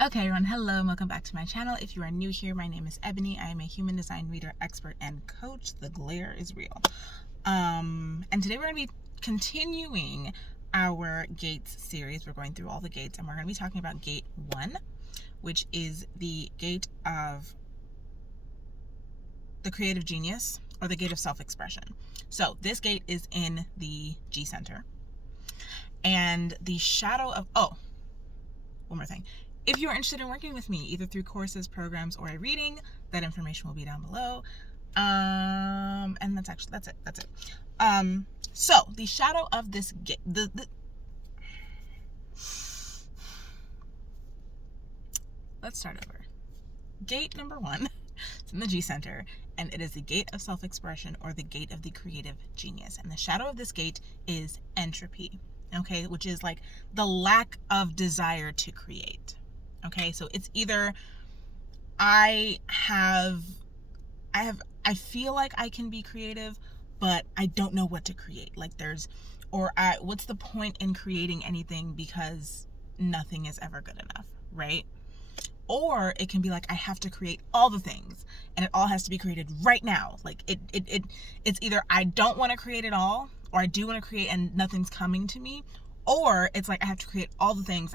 Okay, everyone, hello and welcome back to my channel. If you are new here, my name is Ebony. I am a human design reader, expert, and coach. The glare is real. And today we're going to be continuing our gates series. We're going through all the gates, and we're going to be talking about gate 1, which is the gate of the creative genius, or the gate of self-expression. So this gate is in the G center. And the shadow of, one more thing. If you are interested in working with me, either through courses, programs, or a reading, that information will be down below. And that's it. So the shadow of this gate, let's start over. Gate number 1, it's in the G center, and it is the gate of self-expression, or the gate of the creative genius. And the shadow of this gate is entropy, okay, which is like the lack of desire to create. Okay, so it's either I feel like I can be creative, but I don't know what to create. Like what's the point in creating anything because nothing is ever good enough, right? Or it can be like I have to create all the things and it all has to be created right now. Like it's either I don't want to create it all, or I do want to create and nothing's coming to me, or it's like I have to create all the things,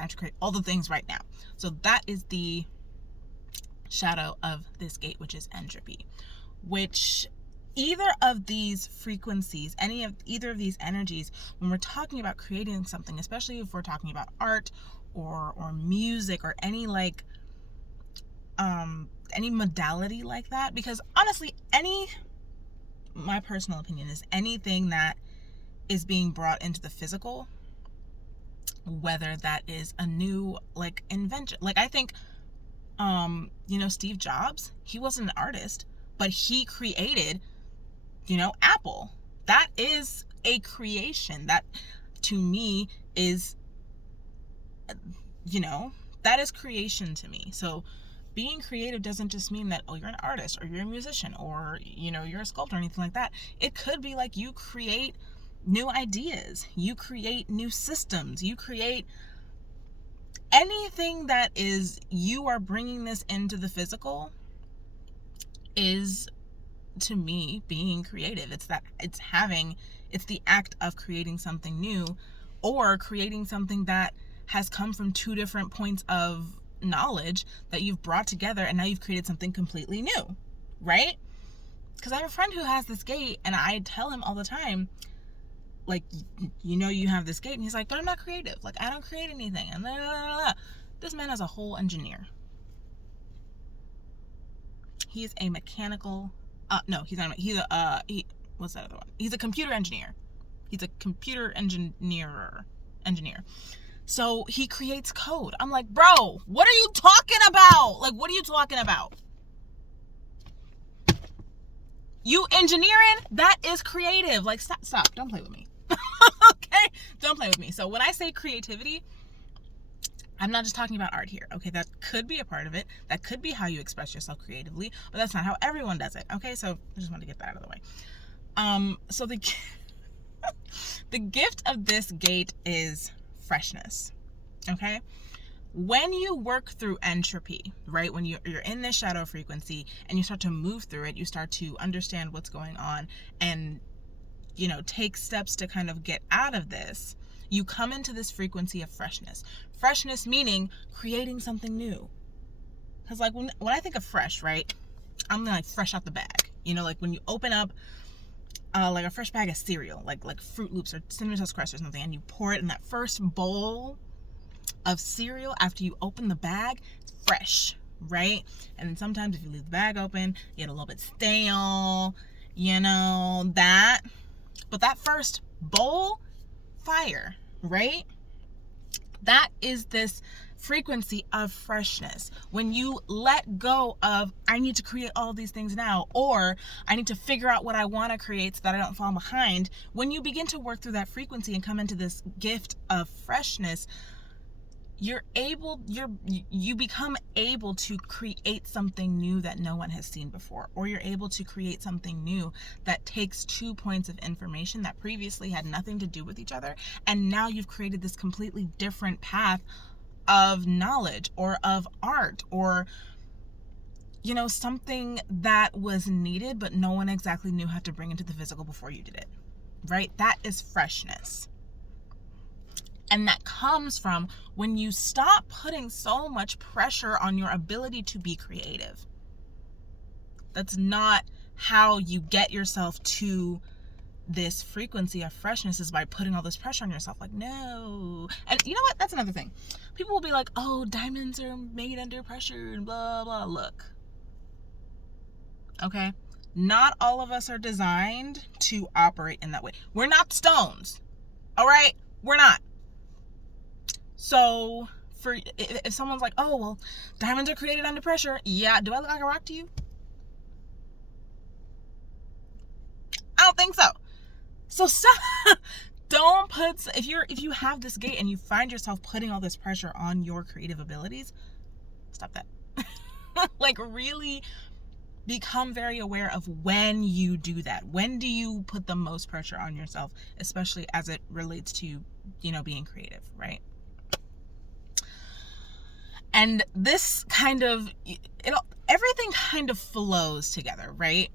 right now. So that is the shadow of this gate, which is entropy, which either of these frequencies, either of these energies, when we're talking about creating something, especially if we're talking about art or music or any modality like that, because honestly, my personal opinion is anything that is being brought into the physical, whether that is a new invention, I think Steve Jobs, he wasn't an artist, but he created Apple. That is a creation. That to me is that is creation to me. So being creative doesn't just mean that, you're an artist or you're a musician or you're a sculptor or anything like that. It could be like you create new ideas, you create new systems, you create anything that is, you are bringing this into the physical, is to me being creative. It's the act of creating something new, or creating something that has come from two different points of knowledge that you've brought together, and now you've created something completely new, right? Because I have a friend who has this gate, and I tell him all the time, you have this gate, and he's like, but I'm not creative, I don't create anything, and blah, blah, blah, blah. This man is a whole engineer. He is a mechanical, he's not, what's that other one? He's a computer engineer. He's a computer engineer. So he creates code. I'm like, bro, what are you talking about? What are you talking about? You engineering? That is creative. Stop. Don't play with me. Okay? Don't play with me. So when I say creativity, I'm not just talking about art here. Okay? That could be a part of it. That could be how you express yourself creatively, but that's not how everyone does it. Okay? So I just want to get that out of the way. So the gift of this gate is freshness. Okay? When you work through entropy, right, when you're in this shadow frequency and you start to move through it, you start to understand what's going on and take steps to kind of get out of this, you come into this frequency of freshness. Freshness meaning creating something new. Because when I think of fresh, right, I'm fresh out the bag. When you open up a fresh bag of cereal, like Fruit Loops or Cinnamon Toast Crunch or something, and you pour it in that first bowl of cereal after you open the bag, it's fresh, right? And then sometimes if you leave the bag open, you get a little bit stale, that. But that first bowl, fire, right? That is this frequency of freshness. When you let go of, I need to create all these things now, or I need to figure out what I want to create so that I don't fall behind. When you begin to work through that frequency and come into this gift of freshness, you become able to create something new that no one has seen before, or you're able to create something new that takes 2 points of information that previously had nothing to do with each other, and now you've created this completely different path of knowledge or of art or, you know, something that was needed, but no one exactly knew how to bring into the physical before you did it, right? That is freshness. And that comes from when you stop putting so much pressure on your ability to be creative. That's not how you get yourself to this frequency of freshness, is by putting all this pressure on yourself. Like, no. And you know what? That's another thing. People will be like, oh, diamonds are made under pressure and blah, blah. Look. Okay? Not all of us are designed to operate in that way. We're not stones. All right? We're not. So if someone's like, oh, well, diamonds are created under pressure. Yeah. Do I look like a rock to you? I don't think so. So don't put, if you have this gate and you find yourself putting all this pressure on your creative abilities, stop that. Like, really become very aware of when you do that. When do you put the most pressure on yourself, especially as it relates to, you know, being creative, right? And this kind of, everything kind of flows together, right?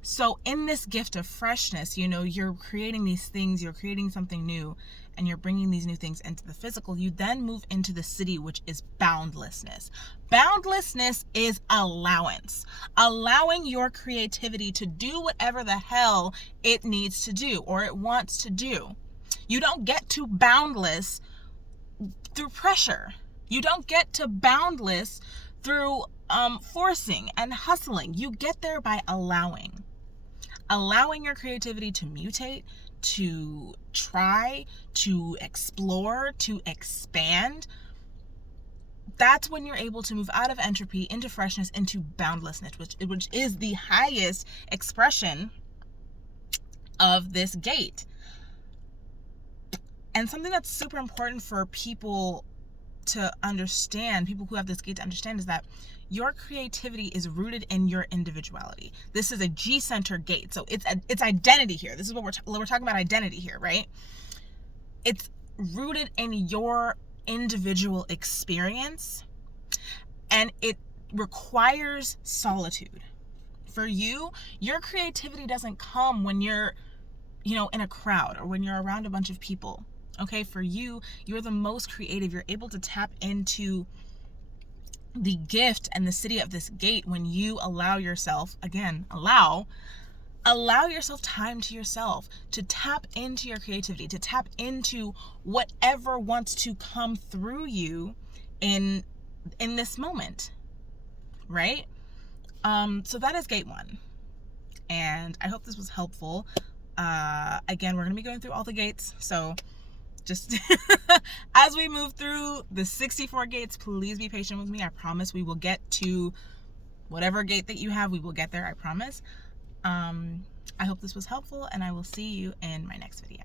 So in this gift of freshness, you know, you're creating these things, you're creating something new, and you're bringing these new things into the physical. You then move into the city, which is boundlessness. Boundlessness is allowance. Allowing your creativity to do whatever the hell it needs to do or it wants to do. You don't get to boundless through pressure. You don't get to boundless through forcing and hustling. You get there by allowing your creativity to mutate, to try, to explore, to expand. That's when you're able to move out of entropy into freshness, into boundlessness, which is the highest expression of this gate. And something that's super important for people to understand, people who have this gate to understand, is that your creativity is rooted in your individuality. This is a G-center gate. So it's identity here. This is what we're talking about, identity here, right? It's rooted in your individual experience, and it requires solitude. For you, your creativity doesn't come when you're, you know, in a crowd or when you're around a bunch of people. Okay, for you, you're the most creative. You're able to tap into the gift and the city of this gate when you allow yourself, again, allow yourself time to yourself, to tap into your creativity, to tap into whatever wants to come through you in this moment, right? So that is gate 1. And I hope this was helpful. Again, we're going to be going through all the gates. So just as we move through the 64 gates, please be patient with me. I promise we will get to whatever gate that you have. We will get there. I promise. I hope this was helpful, and I will see you in my next video.